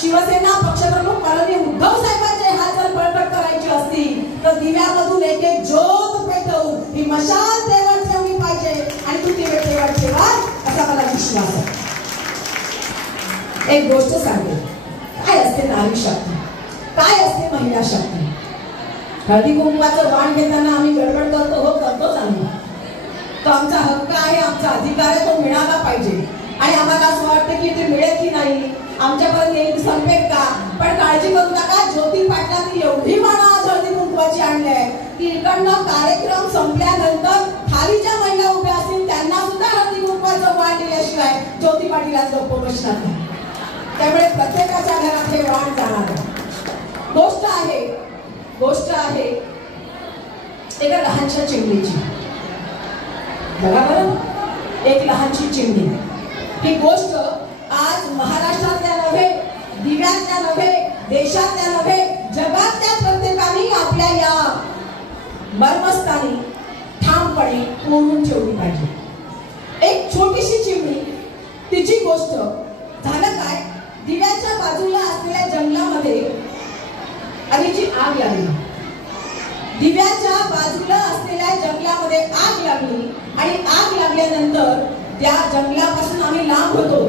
शिवसेना पक्षप्रमुख माननीय उद्धव साहेबांचे हात जर बळकट करायचे असतील तर दिव्यामधून एक एक ज्योत पेटवून ही मशाल तेवढ ठेवली पाहिजे आणि तू तेवढ ठेवा असा मला विश्वास आहे. एक गोष्ट सांगते, काय असते नारी शक्ती, काय असते महिला शक्ती. हळदी कुंकवाचं वाण घेताना आम्ही गडबड करतो, हो करतोच आम्ही. तो आमचा हक्क आहे, आमचा अधिकार आहे, तो मिळाला पाहिजे. आणि आम्हाला असं वाटतं की ते मिळेल की नाही, आमच्यापर्यंत येईल संपेल का. पण काळजी करू नका, ज्योती पाटलांनी एवढी वाणं आज हळदी कुंकवाची आणली आहे की इकडनं कार्यक्रम संपल्यानंतर खालीच्या महिला उभ्या असतील त्यांना सुद्धा हळदी कुंकवाचं वाण दिल्याशिवाय ज्योती पाटील आज गप्प बसणार नाही. त्यामुळे प्रत्येकाच्या घरात हे वाण जाणार. गोष्ट आहे एका लहानशा चिमणीची. बघा बरं, एक लहानशी चिमणी. ही गोष्ट आज महाराष्ट्रातल्या नव्हे, दिव्यातल्या नव्हे, देशातल्या नव्हे, जगातल्या प्रत्येकाने आपल्या या मर्मस्थानी ठामपणे कोरून ठेवली पाहिजे. एक छोटीशी चिमणी, तिची गोष्ट. झालं काय, दिव्याच्या बाजूला असलेल्या जंगलामध्ये आगीची आग लागली. दिव्याच्या बाजूला असलेल्या जंगलामध्ये आग लागली आणि आग लागल्यानंतर त्या जंगलापासून आम्ही लांब होतो,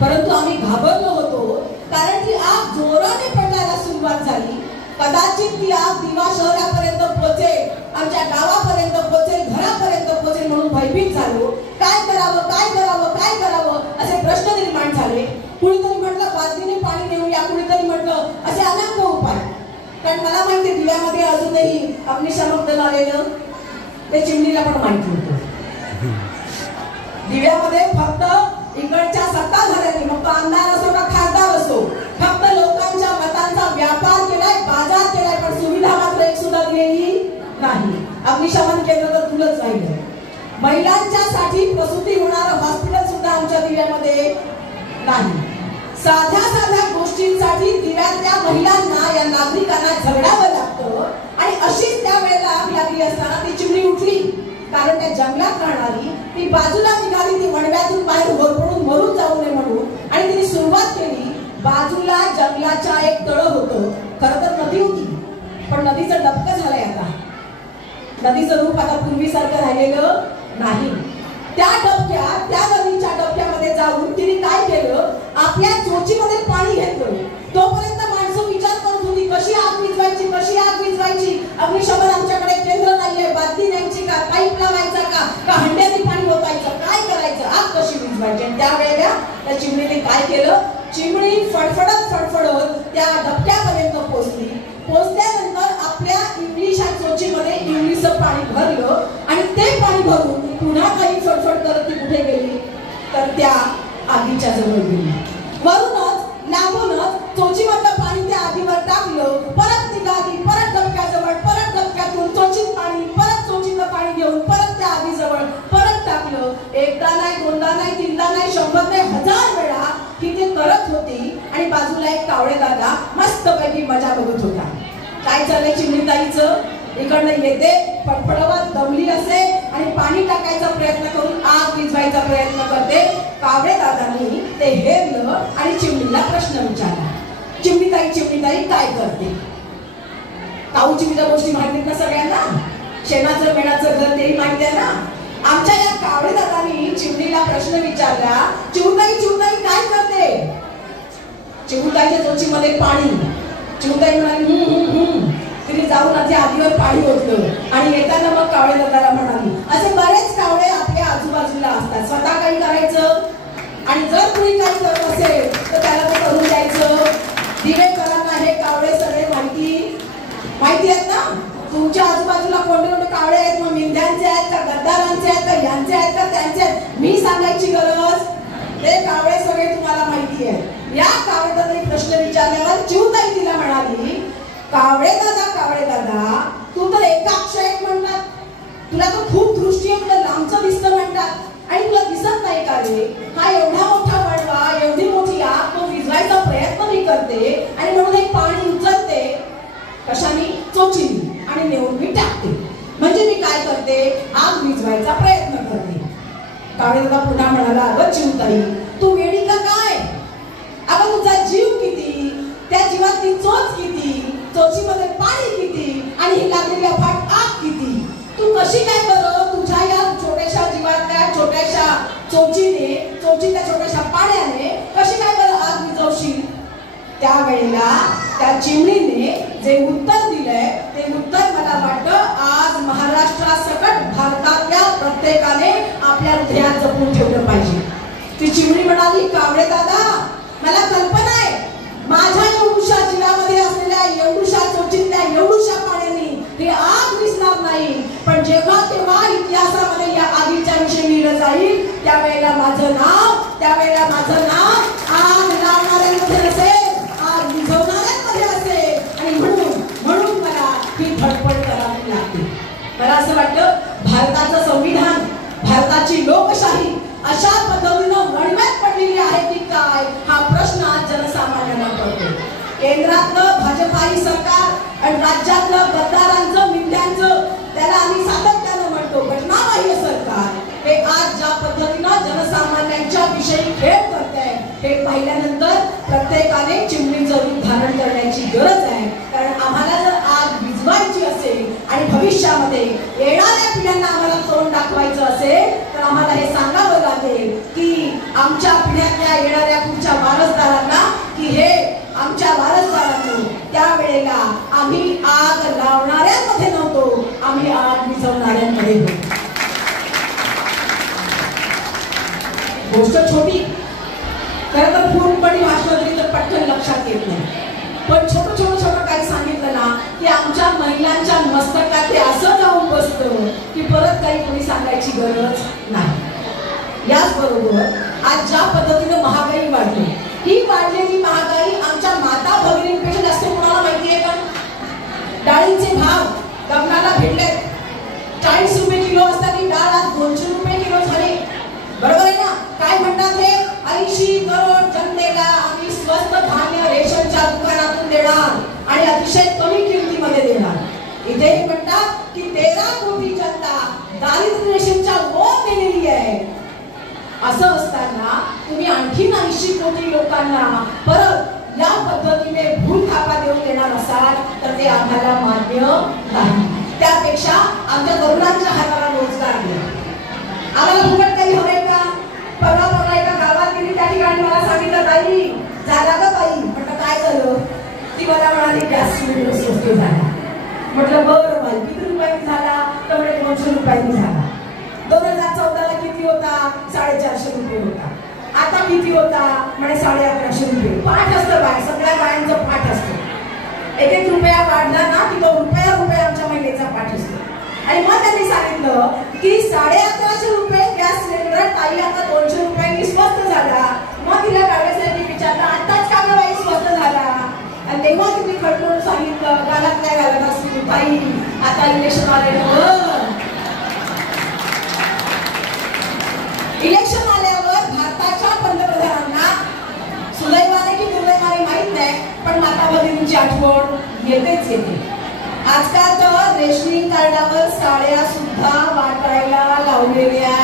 परंतु आम्ही घाबरलो होतो कारण ती आग जोराने पेटायला सुरुवात झाली. कदाचित ती आग दिवा शहरापर्यंत पोहोचेल, आमच्या गावापर्यंत पोहोचेल, घरापर्यंत पोहोचेल म्हणून भयभीत झालो. काय करावं काय करावं काय करावं असे प्रश्न निर्माण झाले. कुणीतरी म्हटलं बादलीने पाणी नेऊया, कुणीतरी म्हटलं असे अनेक उपाय. कारण मला माहिती दिव्यामध्ये अजूनही अग्निशामक दल आलेलं ते चिमणीला पण माहिती होतं. दिव्यामध्ये फक्त इकडच्या सत्ताधाऱ्यांनी, मग तो आमदार असो का खासदार असो, फक्त लोकांच्या मतांचा व्यापार केलाय, बाजार केलाय, पण सुविधा मात्र एक सुद्धा दिलेली नाही. अग्निशमन केंद्र तर तुलच राहिलं. महिलांच्या साठी प्रसूती होणारं हॉस्पिटल सुद्धा आमच्या दिव्यामध्ये नाही. साध्या गोष्टींसाठी दिव्यातल्या महिलांना, या नागरिकांना झगडावं लागतं. आणि अशीच त्या वेळेला आग लागली असताना ती चिमणी उठली, कारण त्या जंगलात राहणारी ती बाजूला निघाली, ती वणव्यातून बाहेर होरपळून मरून जाऊ नये म्हणून. आणि तिने सुरुवात केली. बाजूला जंगलाच्या एक तळ होतं, खरं तर नदी होती, पण नदीचं डबकं झालंय आता. नदीचं रूप आता पूर्वीसारखं राहिलेलं नाही. त्या नदीच्या डबक्यामध्ये जाऊन तिने काय केलं, आपल्या चोचीमध्ये पाणी घेतलं. तोपर्यंत माणसं विचार करत होती कशी आग विझवायची, कशी आग विझवायची. अग्निशमन आमच्याकडे केंद्र नाहीये, बादली न्यायची का, पाईप लावायचा का हंड्याने पाणी ओतायचं, काय करायचं, आग कशी विझवायची. आणि त्यावेळेला त्या चिमणीने काय केलं, चिमणी फडफडत त्या डबक्यापर्यंत पोहोचली. पोहोचल्यानंतर आपल्या इंग्लिशच्या चोचीमध्ये इंग्लिशचं पाणी भरलं आणि ते पाणी भरून पुन्हा काही फडफड करत ती कुठे गेली, तर त्या आगीच्या जवळ गेली. वरूनच लांबूनच चोचीमधलं पाणी त्या आगीवर टाकलं. परत निघाली, परत डबक्याजवळ, परत डबक्यातून चोचीत पाणी, परत चोचीतलं पाणी घेऊन परत त्या आगीजवळ परत टाकलं. एकदा नाही, दोनदा नाही, तीनदा नाही, 100 नाही, 1000 वेळा ही ते करत होती. आणि बाजूला एक कावळे दादा मस्तपैकी मजा बघत होता. काय चाललंय चिमणीताईचं, इकडनं येते, फडफडवत दमली असे आणि पाणी टाकायचा प्रयत्न करून आग विझवायचा प्रयत्न करते. कावळे दादांनी ते हेरलं आणि चिमणीला प्रश्न विचारला, चिमणीताई काय करते. काऊ चिमणीच्या गोष्टी माहितीत ना सगळ्यांना, शेणाचं मेणाचं घर तेही माहिती आहे ना. आमच्या या कावळे दादांनी चिमणीला प्रश्न विचारला, चिमणीताई काय करते. चिमणीताईच्या चोचीमध्ये पाणी. चिमणीताई म्हणाली तिने जाऊन आधी आगीवर पाणी ओतलं आणि येताना मग कावळे दादाला म्हणाली. असे बरेच कावळे आपल्या आजूबाजूला असतात, स्वतः काही करायचं आणि जर कुणी काही करत असेल तर त्याला ते करून द्यायचं. दिवेकरांना हे कावळे सगळे माहिती आहेत ना. तुमच्या आजूबाजूला कोणते कोणते कावळे आहेत, मग मिंध्यांचे आहेत का, गद्दारांचे आहेत का, यांचे आहेत का, त्यांचे, मी सांगायची गरज, ते कावळे सगळे तुम्हाला माहिती आहे. या कावळे दादांनी प्रश्न विचारल्यावर चिमणीताई तिला म्हणाली, कावळे दादा तू तर एकाक्षर म्हणतात, तुला तर खूप दृष्टी आहे, तुला लांबचं दिसतं म्हणतात आणि तुला दिसत नाही का रे. हा एवढा मोठा वणवा, एवढी मोठी आग तो विझवायचा प्रयत्न मी करते आणि म्हणून एक पाणी उचलते कशाने, चोचीने, आणि नेऊन मी टाकते. म्हणजे मी काय करते, आग विझवायचा प्रयत्न करते. कावळे दादा पुन्हा म्हणाला, अगं चिमणीताई तू वेडी का काय, अगं तुझा जीव किती, त्यावेळेला त्या चिमणीने जे उत्तर दिलंय ते उत्तर मला वाटतं आज महाराष्ट्रासकट भारतातल्या प्रत्येकाने आपल्या हृदयात जपून ठेवलं पाहिजे. ती चिमणी म्हणाली, कावळे दादा, मला कल्पना आहे माझ्या एवढुशा जिरामध्ये असलेल्या एवढुशा चोचीतल्या एवढुशा पाण्याने हे आग विसणार नाही, पण जेव्हा तेव्हा इतिहासामध्ये या आगीच्या विषयी लिहिलं जाईल त्यावेळेला माझं नाव आग लावणाऱ्यांमध्ये असेल, आग विझवणाऱ्यांमध्ये असेल. आणि म्हणून मला ही धडपड करावी लागते. मला असं वाटतं भारताचं संविधान, भारताची लोकशाही अशा पद्धतीनं वणव्यात पडलेली आहे की काय हा प्रश्न आज जनसामान्यांना पडतो. केंद्रातलं भाजपाई सरकार आणि राज्यातलं गद्दारांचं, मिंड्यांचं, त्याला आम्ही सातत्यानं म्हणतो घटनाबाह्य सरकार, हे आज ज्या पद्धतीनं जनसामान्यांच्या विषयी खेळ करत आहे हे पाहिल्यानंतर प्रत्येकाने चिमणीचं रूप धारण करण्याची गरज आहे. कारण आम्हाला जर आग विझवायची असेल आणि भविष्यामध्ये येणाऱ्या पिढ्यांना आम्हाला तोंड दाखवायचं असेल तर आम्हाला हे सांगावं लागेल की आमच्या पिढ्यातल्या येणाऱ्या पुढच्या वारसदारांना की हे आमच्या वारसदारांनी त्यावेळेला आम्ही आग लावणाऱ्यांमध्ये नव्हतो, आम्ही आग विझवणाऱ्यांमध्ये होतो. गोष्ट छोटी, खरं तर पूर्णपणे भाषण तरी तर पटकन लक्षात येत नाही, पण छोटं काही सांगितलं ना की आमच्या महिलांच्या मस्तकात ते असं जाऊन बसतं की परत काही कोणी सांगायची गरज नाही. याचबरोबर आज ज्या पद्धतीने महागाई वाढली, ही वाढलेली महागाई आमच्या माता भगिनींपेक्षा जास्त कोणाला माहिती आहे का? डाळींचे भाव लग्नाला भेटले, 40 रुपये किलो असताना डाळ आज 200 रुपये किलो झाले. बरोबर आहे ना? काय म्हणतात हे? 80 करोड जनतेला आम्ही स्वस्त धान्य रेशनच्या दुकानातून देणार आणि अतिशय कमी किमतीमध्ये देणार. इथेही म्हणतात की 13 कोटी जनता दारिद्र्य रेषेच्या वर गेलेली आहे. असं असताना तुम्ही आणखीन 80 कोटी लोकांना परत या पद्धतीने भूल थापा देऊन देणार असाल तर ते आम्हाला मान्य नाही. त्यापेक्षा आमच्या तरुणांच्या हाताला रोजगार द्या. आम्हाला फुकट काही हवंय का? परवा एका गावात गेली, त्या ठिकाणी मला सांगितलं, ताई झाला का ताई? म्हटलं काय झालं? ती मला म्हणाली गॅस सिलेंडर स्वस्त झाला. म्हटलं बरं बाई, किती रुपयांनी झाला? तर म्हणजे 200 रुपयांनी झाला. 2014ला किती होता? 450 रुपये होता. आता किती होता? म्हणजे 1150 रुपये. पाठ असतं बाय, सगळ्या बायांचं पाठ असतं. 1-1 रुपया वाढला ना की तो रुपया आमच्या महिलेचा पाठ असतो. आणि मग त्यांनी सांगितलं की 1150 रुपये गॅस सिलेंडर ताई आता 200 रुपयांनी स्वस्त झाला. मग तिला कागदसाहेबांनी विचारलं, आताच का गं बाई स्वस्त झाला? आणि तेव्हा तुम्ही खटकून सांगितलं, गालातल्या घालत असतील ताई, आता इलेक्शन आल्यावर भारताच्या पंतप्रधानांना सुदैवाने की दुर्दैवाने माहित नाही पण माता भगिनींची आठवण येतेच येते. आजकाल तर रेशनिंग कार्डावर साड्या सुद्धा वाटायला लावलेल्या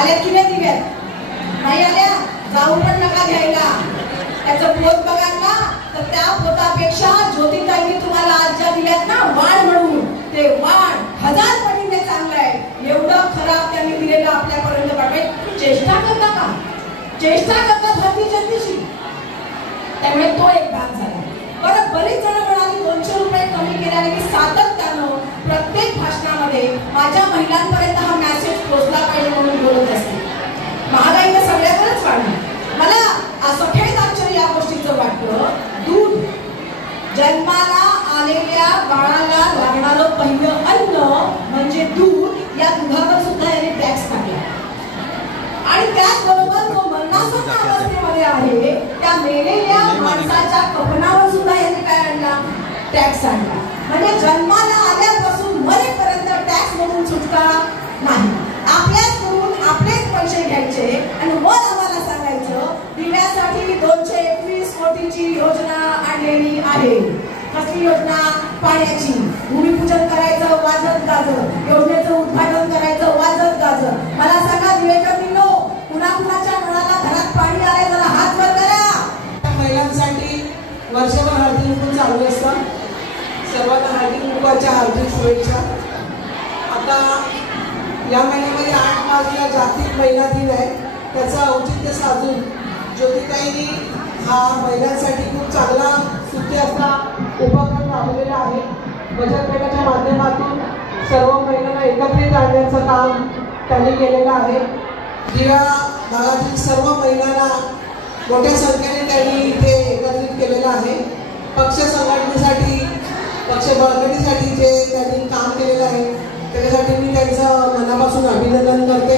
आल्या की नाही? दिव्यात नाही आल्या? जाऊ पण नका घ्यायला. त्याचं पोत बघा ना, तर त्या पोतापेक्षा ज्योतिताईंनी तुम्हाला आज ज्या दिल्यात ना वाढ म्हणून, ते वाढ 1000 पटीने चांगलं आहे. एवढं खराब त्यांनी दिलेलं आपल्यापर्यंत पाठवायची चेष्टा करता भारतीय जनतेची. त्यामुळे तो एक भाग झाला. बरं, बरेच जण म्हणाले 200 रुपये कमी केल्याने मी सातत्यानं प्रत्येक भाषणामध्ये माझ्या महिलांपर्यंत हा मेसेज पोहोचला पाहिजे म्हणून बोलत असते. महागाई तर सगळ्याकडेच वाढली. मला सफेद आश्चर्य या गोष्टीचं वाटलं, दूध, जन्माला आलेल्या बाळाला लागणारं पहिलं अन्न म्हणजे दूध, या दुधावर सुद्धा याने टॅक्स टाकला. आणि त्याचबरोबर जो मरणासन्न अवस्थेमध्ये आहे त्या मेलेल्या माणसाच्या कफनावर सुद्धा याने काय आणला? टॅक्स आणला. म्हणजे जन्माला आल्यापासून मरेपर्यंत टॅक्स मधून सुटका नाही. आपल्याच करून आपलेच पैसे घ्यायचे आणि वर आम्हाला सांगायचं दिव्यासाठी 221 कोटीची योजना आणलेली आहे. कसली योजना? पाण्याची. भूमिपूजन करायचं वाजत गाजत, योजनेचं उद्घाटन करायचं वाजत गाजत. मला सांगा दिवेकरांनो, कुणाच्या नळाला घरात पाणी आले जरा हात वर करा. महिलांसाठी वर्षभर हळदी कुंकू चालू असतं. सर्वांना हळदी कुंकूच्या हार्दिक शुभेच्छा. आता या महिन्यामध्ये 8 मार्चला जागतिक महिला दिन आहे. त्याचं औचित्य साधून ज्योतिताईंनी हा महिलांसाठी खूप चांगला सुट्टी असा उपक्रम राबवलेला आहे. बचत गटाच्या माध्यमातून सर्व महिलांना एकत्रित आणण्याचं काम त्यांनी केलेलं आहे. दिवा भागातील सर्व महिलांना मोठ्या संख्येने त्यांनी इथे एकत्रित केलेलं आहे. पक्ष संघटनेसाठी पक्ष बळकटीसाठी जे त्यांनी काम केलेलं आहे त्याच्यासाठी मी त्यांचं मनापासून अभिनंदन करते.